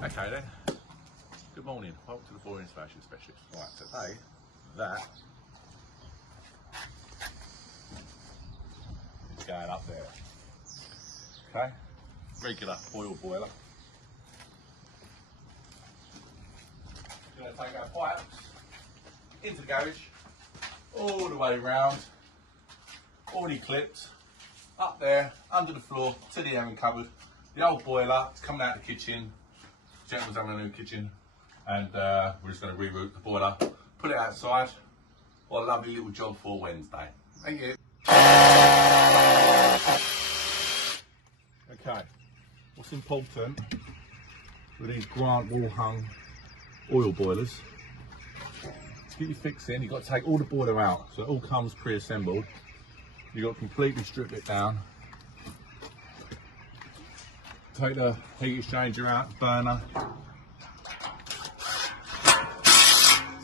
Okay then, good morning, welcome to the Boiler Installation Specialist. Right, today, that is going up there. Okay, regular oil boiler. Going to take our pipes into the garage, all the way round, already clipped, up there, under the floor, to the airing cupboard. The old boiler, it's coming out of the kitchen. Gentleman's having a new kitchen, and we're just going to reroute the boiler, put it outside. What a lovely little job for Wednesday. Thank you. Okay, what's important with these Grant Wallhung oil boilers, to get your fix in, you've got to take all the boiler out, so it all comes pre-assembled. You've got to completely strip it down. Take the heat exchanger out, burner,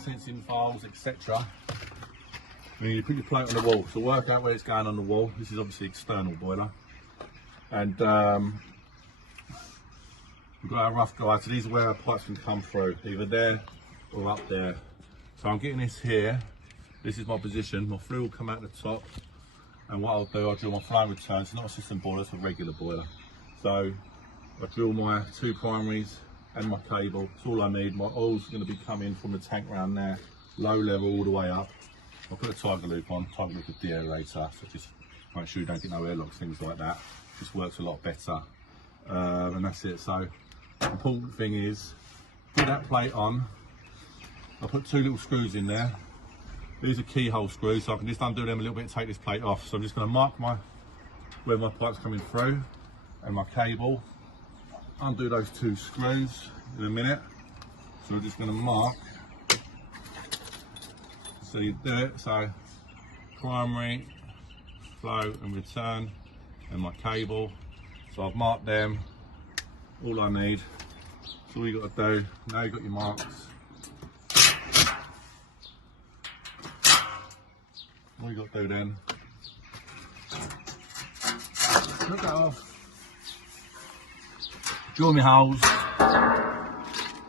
sensing files, etc. And you put your plate on the wall, so work out where it's going on the wall. This is obviously external boiler, and we've got our rough guide, so these are where our pipes can come through, either there or up there. So I'm getting this here, this is my position, my flue will come out the top, and what I'll do, I'll drill my flame return. It's not a system boiler, it's a regular boiler. So I drill my two primaries and my cable, it's all I need. My oil's going to be coming from the tank round there, low level all the way up. I'll put a tiger loop on, tiger loop with deaerator, so just make sure you don't get no airlocks, things like that. Just works a lot better, and that's it. So the important thing is, put that plate on. I put two little screws in there. These are keyhole screws, so I can just undo them a little bit and take this plate off. So I'm just going to mark where my pipe's coming through and my cable. Undo those two screws in a minute. So we're just going to mark. So you do it. So primary, flow and return, and my cable. So I've marked them. All I need. So all you got to do. Now you've got your marks. All you got to do then. Look that off. Drill my holes,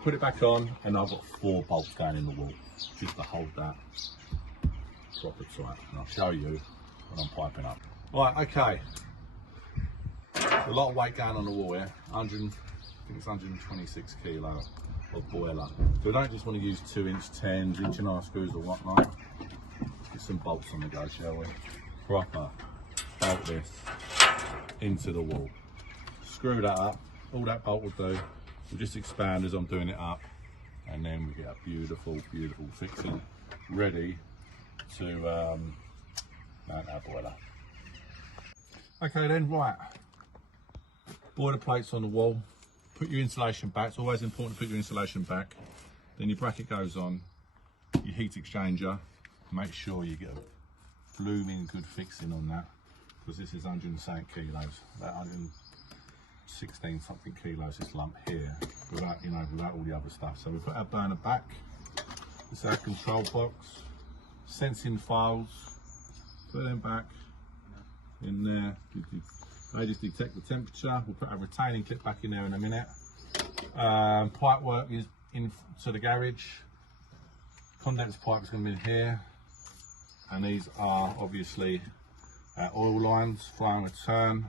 put it back on, and I've got 4 bolts going in the wall just to hold that proper tight. And I'll show you when I'm piping up. Right, okay. A lot of weight going on the wall here. I think it's 126 kilo of boiler. So we don't just want to use 2-inch 10s, 1.5-inch screws or whatnot. Get some bolts on the go, shall we? Proper bolt this into the wall. Screw that up. All that bolt will do will just expand as I'm doing it up, and then we get a beautiful, beautiful fixing ready to mount our boiler. Okay then, right. Boiler plates on the wall. Put your insulation back. It's always important to put your insulation back. Then your bracket goes on. Your heat exchanger. Make sure you get a blooming good fixing on that, because this is 107 kilos. About 116 something kilos this lump here, without all the other stuff. So we put our burner back. This is our control box, sensing files, put them back in there. They just detect the temperature. We'll put our retaining clip back in there in a minute. Pipe work is into the garage. Condense pipe is going to be in here, and these are obviously our oil lines, flow and return.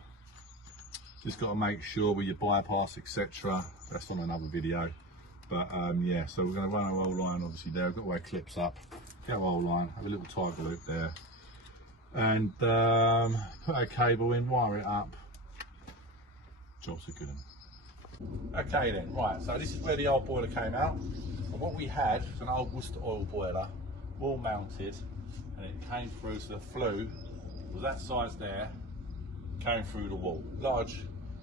Just got to make sure with your bypass, etc. That's on another video. But yeah, so we're going to run our oil line obviously there. We've got our clips up, get our oil line, have a little tiger loop there, and put our cable in, wire it up. Jobs are good. Okay then, right, so this is where the old boiler came out. And what we had was an old Worcester oil boiler, wall mounted, and it came through, so the flue was that size there, came through the wall.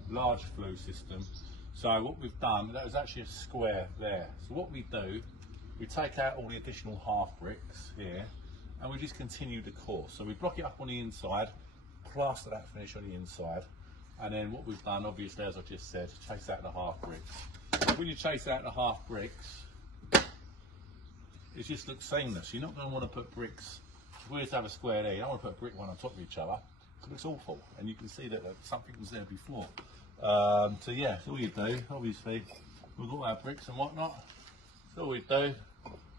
Large flue system. So what we've done, that was actually a square there. So what we do, we take out all the additional half bricks here, and we just continue the course. So we block it up on the inside, plaster that finish on the inside, and then what we've done, obviously, as I just said, chase out the half bricks. When you chase out the half bricks, it just looks seamless. You're not going to want to put bricks, if we just have a square there, you don't want to put a brick one on top of each other. It looks awful, and you can see that something was there before. So yeah, so all you do, obviously, we've got our bricks and whatnot. That's all we do.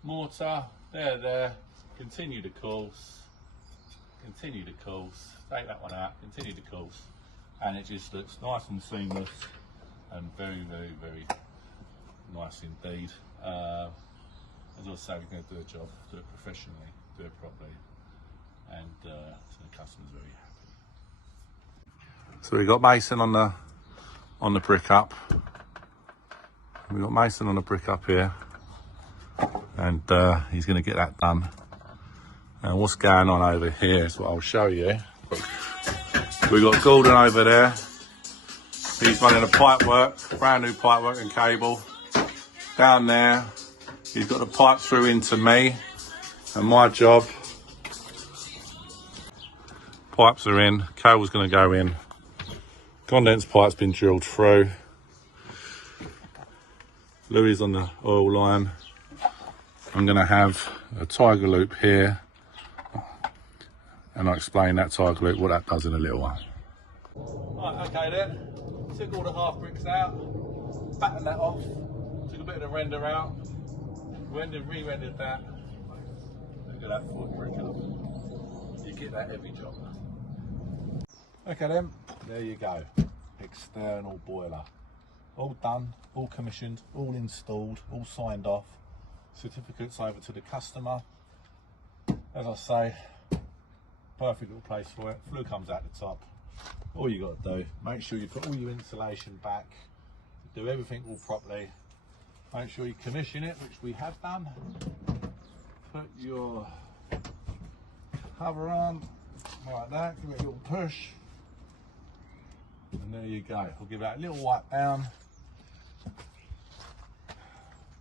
Mortar, there, continue the course, take that one out, continue the course, and it just looks nice and seamless and very, very, very nice indeed. As I say, we're going to do a job, do it professionally, do it properly, and so the customer's very happy. So we've got Mason on the brick up. We've got Mason on the brick up here, and he's going to get that done. And what's going on over here is what I'll show you. We've got Gordon over there. He's running a pipework, brand new pipework and cable. Down there, he's got the pipe through into me, and my job, pipes are in, cable's going to go in, condense pipe's been drilled through, Louis on the oil line. I'm going to have a tiger loop here, and I'll explain that tiger loop, what that does in a little while. Right, okay then, took all the half bricks out, battened that off, took a bit of the render out, re-rendered that. Look at that foot brick up. You get that every job. Okay then, there you go. External boiler. All done, all commissioned, all installed, all signed off. Certificates over to the customer. As I say, perfect little place for it. Flue comes out the top. All you got to do, make sure you put all your insulation back, do everything all properly. Make sure you commission it, which we have done. Put your cover on, like that, give it a little push. And there you go. I'll give that a little wipe down.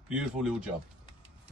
Beautiful little job.